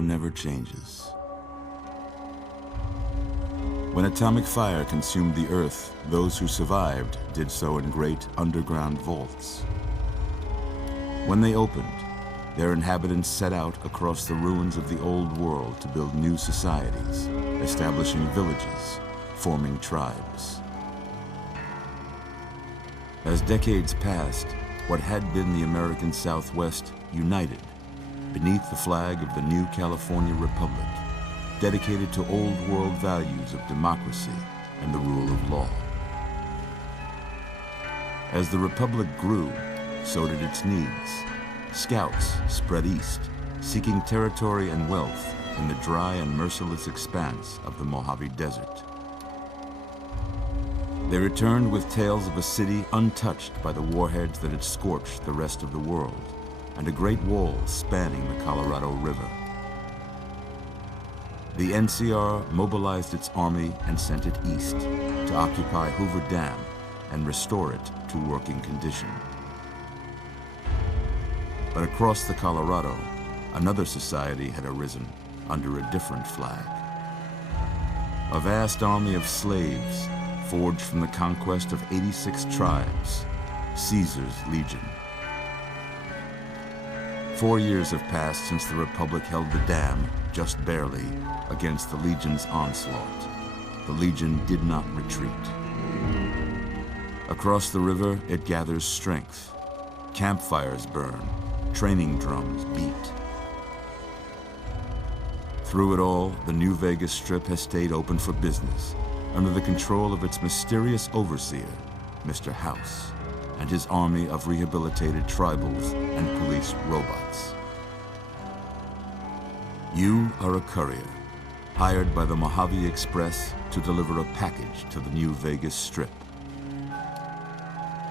war never changes. When atomic fire consumed the Earth, those who survived did so in great underground vaults. When they opened, their inhabitants set out across the ruins of the old world to build new societies, establishing villages, forming tribes. As decades passed, what had been the American Southwest united beneath the flag of the new California Republic, dedicated to old world values of democracy and the rule of law. As the Republic grew, so did its needs. Scouts spread east, seeking territory and wealth in the dry and merciless expanse of the Mojave Desert. They returned with tales of a city untouched by the warheads that had scorched the rest of the world, and a great wall spanning the Colorado River. The NCR mobilized its army and sent it east to occupy Hoover Dam and restore it to working condition. But across the Colorado, another society had arisen under a different flag. A vast army of slaves forged from the conquest of 86 tribes, Caesar's Legion. 4 years have passed since the Republic held the dam, just barely, against the Legion's onslaught. The Legion did not retreat. Across the river, it gathers strength. Campfires burn, training drums beat. Through it all, the New Vegas Strip has stayed open for business, under the control of its mysterious overseer, Mr. House, and his army of rehabilitated tribals and police robots. You are a courier, hired by the Mojave Express to deliver a package to the New Vegas Strip.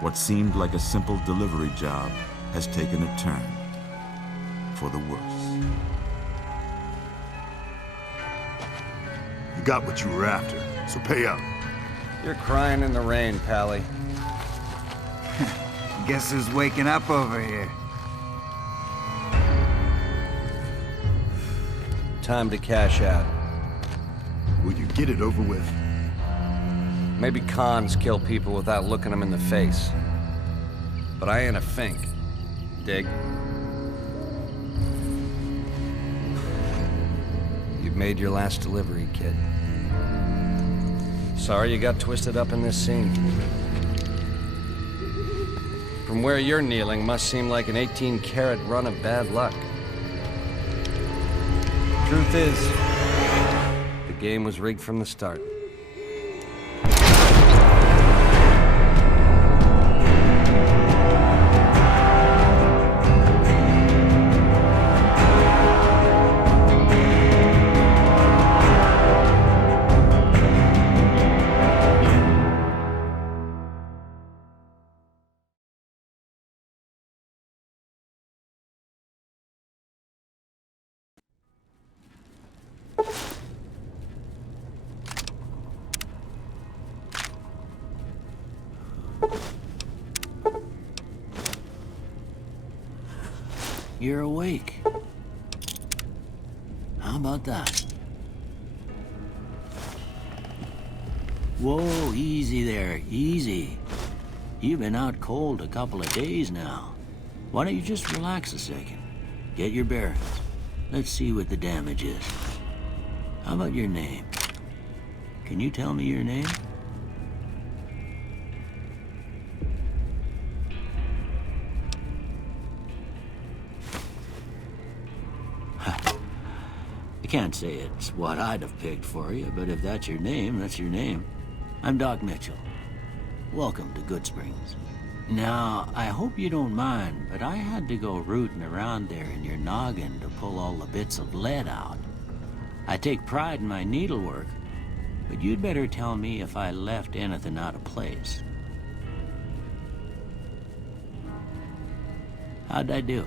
What seemed like a simple delivery job has taken a turn for the worse. You got what you were after, so pay up. You're crying in the rain, Pally. Guess who's waking up over here? Time to cash out. Will you get it over with? Maybe cons kill people without looking them in the face. But I ain't a fink. Dig? You've made your last delivery, kid. Sorry you got twisted up in this scene. From where you're kneeling must seem like an 18-carat run of bad luck. Truth is, the game was rigged from the start. You're awake. How about that? Whoa, easy there, easy. You've been out cold a couple of days now. Why don't you just relax a second? Get your bearings. Let's see what the damage is. How about your name? Can you tell me your name? I can't say it's what I'd have picked for you, but if that's your name, that's your name. I'm Doc Mitchell. Welcome to Good Springs. Now, I hope you don't mind, but I had to go rooting around there in your noggin to pull all the bits of lead out. I take pride in my needlework, but you'd better tell me if I left anything out of place. How'd I do?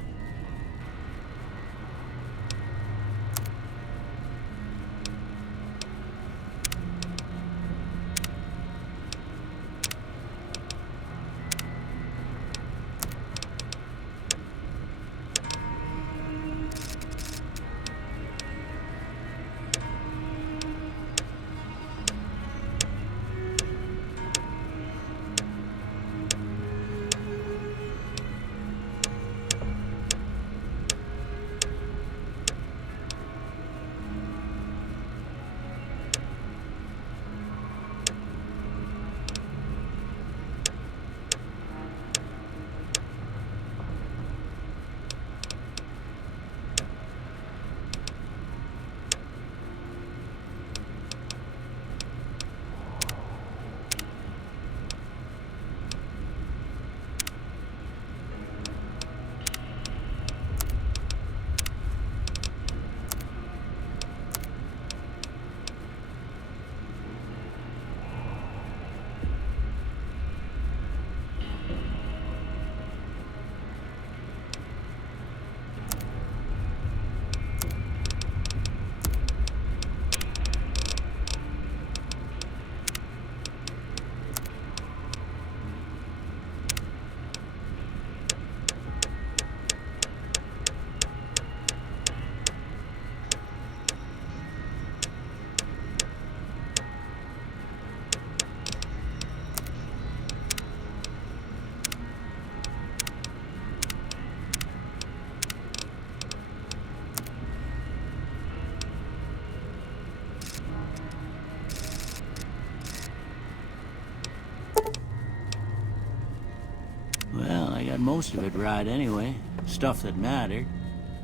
got most of it right anyway. Stuff that mattered.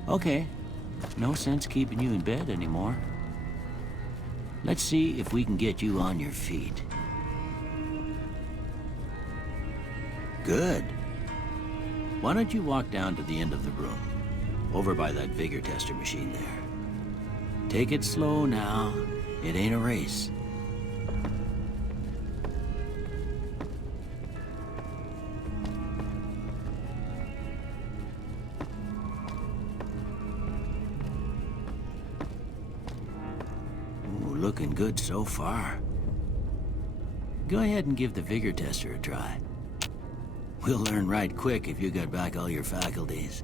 Okay, no sense keeping you in bed anymore. Let's see if we can get you on your feet. Good. Why don't you walk down to the end of the room, over by that vigor tester machine there. Take it slow now. It ain't a race. Ooh, looking good so far. Go ahead and give the vigor tester a try. We'll learn right quick if you got back all your faculties.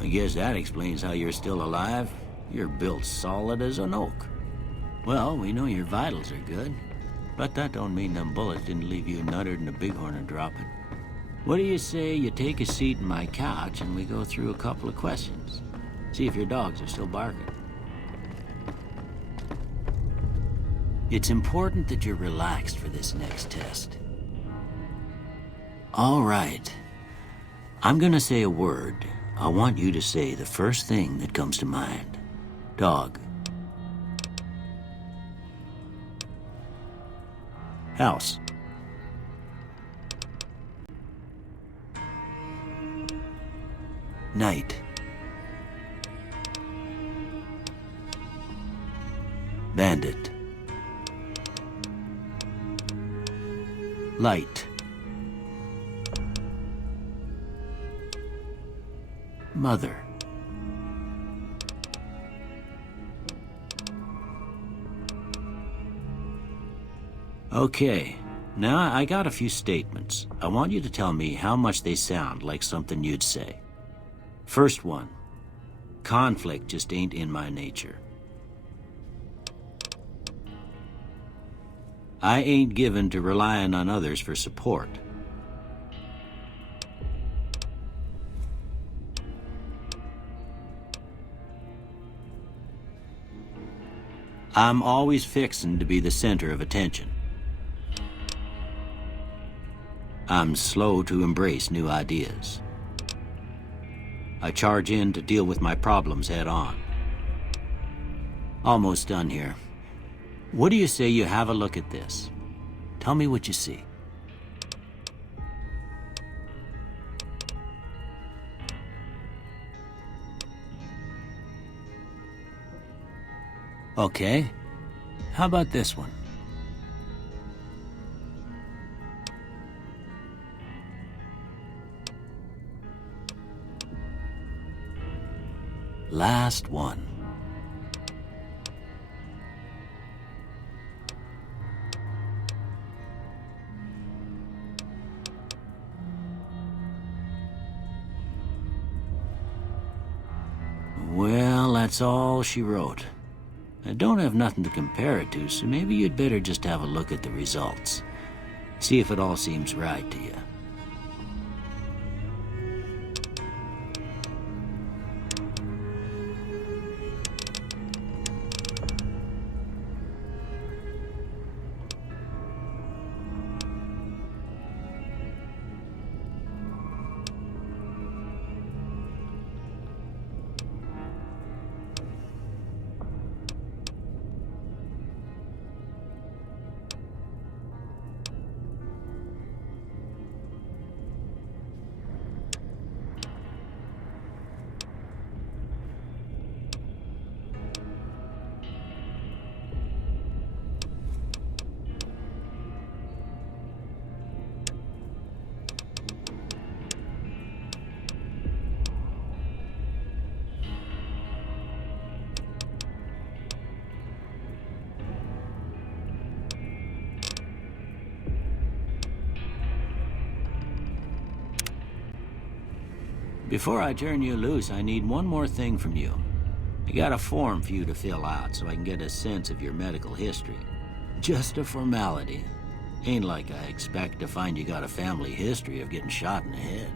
I guess that explains how you're still alive. You're built solid as an oak. Well, we know your vitals are good, but that don't mean them bullets didn't leave you nuttered and a bighorn a dropping. What do you say you take a seat in my couch and we go through a couple of questions? See if your dogs are still barking. It's important that you're relaxed for this next test. All right. I'm gonna say a word. I want you to say the first thing that comes to mind. Dog. House. Night. Bandit. Light. Mother. Okay, now I got a few statements. I want you to tell me how much they sound like something you'd say. First one, conflict just ain't in my nature. I ain't given to relying on others for support. I'm always fixin' to be the center of attention. I'm slow to embrace new ideas. I charge in to deal with my problems head on. Almost done here. What do you say you have a look at this? Tell me what you see. Okay. How about this one? Last one. Well, that's all she wrote. I don't have nothing to compare it to, so maybe you'd better just have a look at the results. See if it all seems right to you. Before I turn you loose, I need one more thing from you. I got a form for you to fill out so I can get a sense of your medical history. Just a formality. Ain't like I expect to find you got a family history of getting shot in the head.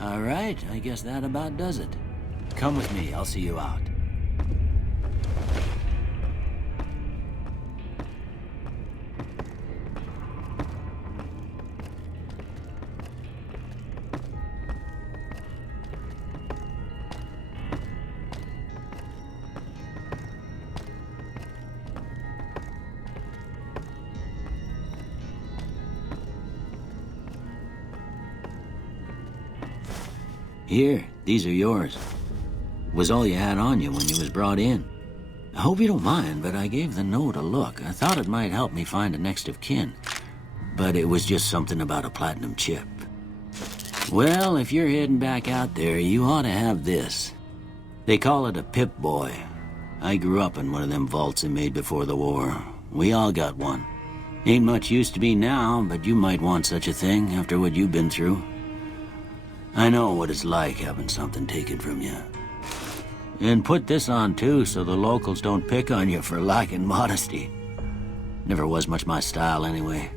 All right, I guess that about does it. Come with me, I'll see you out. Here, these are yours. Was all you had on you when you was brought in. I hope you don't mind, but I gave the note a look. I thought it might help me find a next of kin. But it was just something about a platinum chip. Well, if you're heading back out there, you ought to have this. They call it a Pip-Boy. I grew up in one of them vaults they made before the war. We all got one. Ain't much use to me now, but you might want such a thing after what you've been through. I know what it's like having something taken from you. And put this on too, so the locals don't pick on you for lacking modesty. Never was much my style anyway.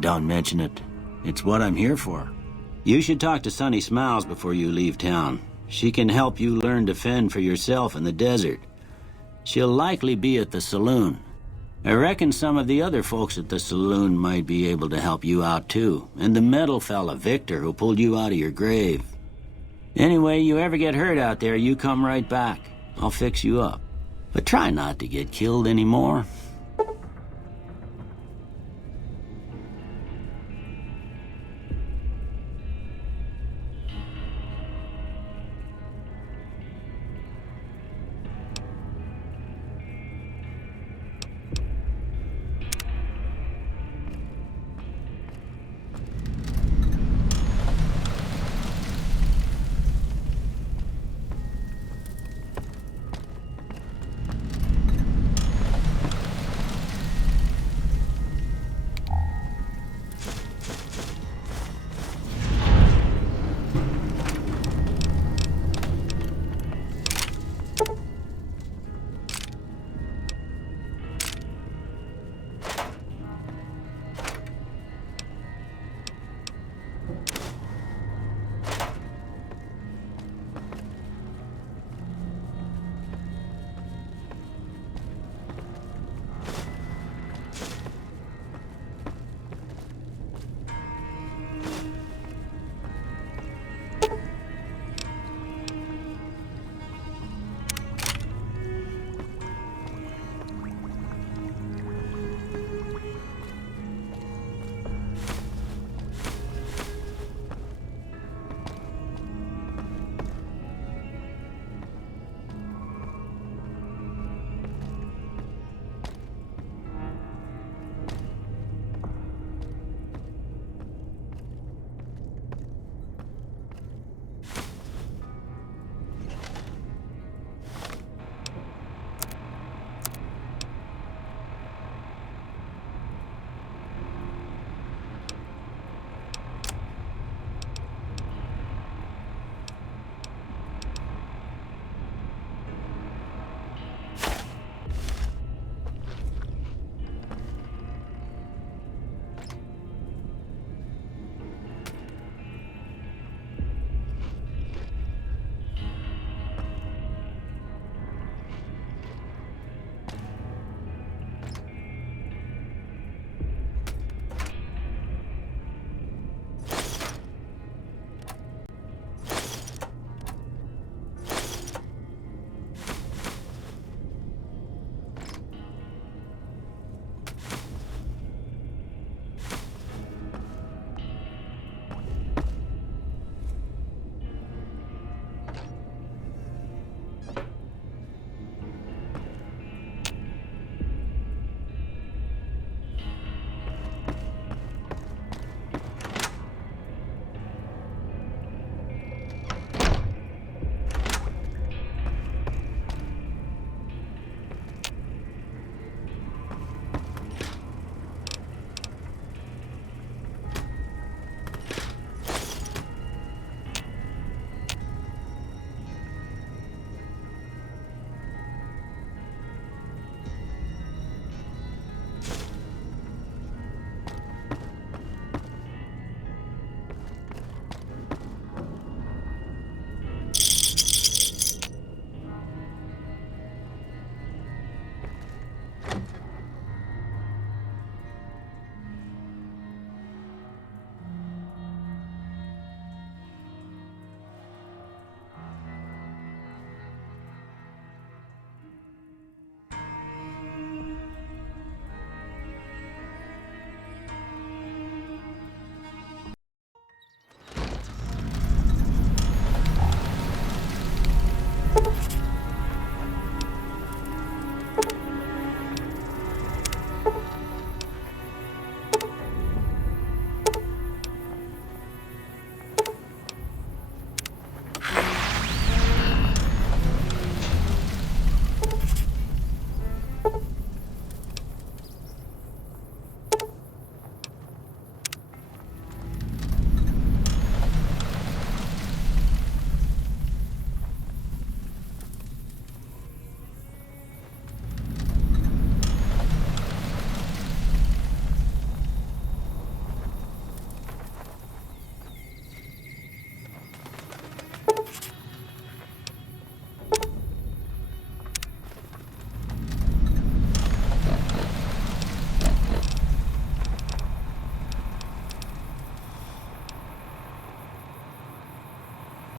Don't mention it. It's what I'm here for. You should talk to Sunny Smiles before you leave town. She can help you learn to fend for yourself in the desert. She'll likely be at the saloon. I reckon some of the other folks at the saloon might be able to help you out too, and the metal fella, Victor, who pulled you out of your grave. Anyway, you ever get hurt out there, you come right back. I'll fix you up. But try not to get killed anymore.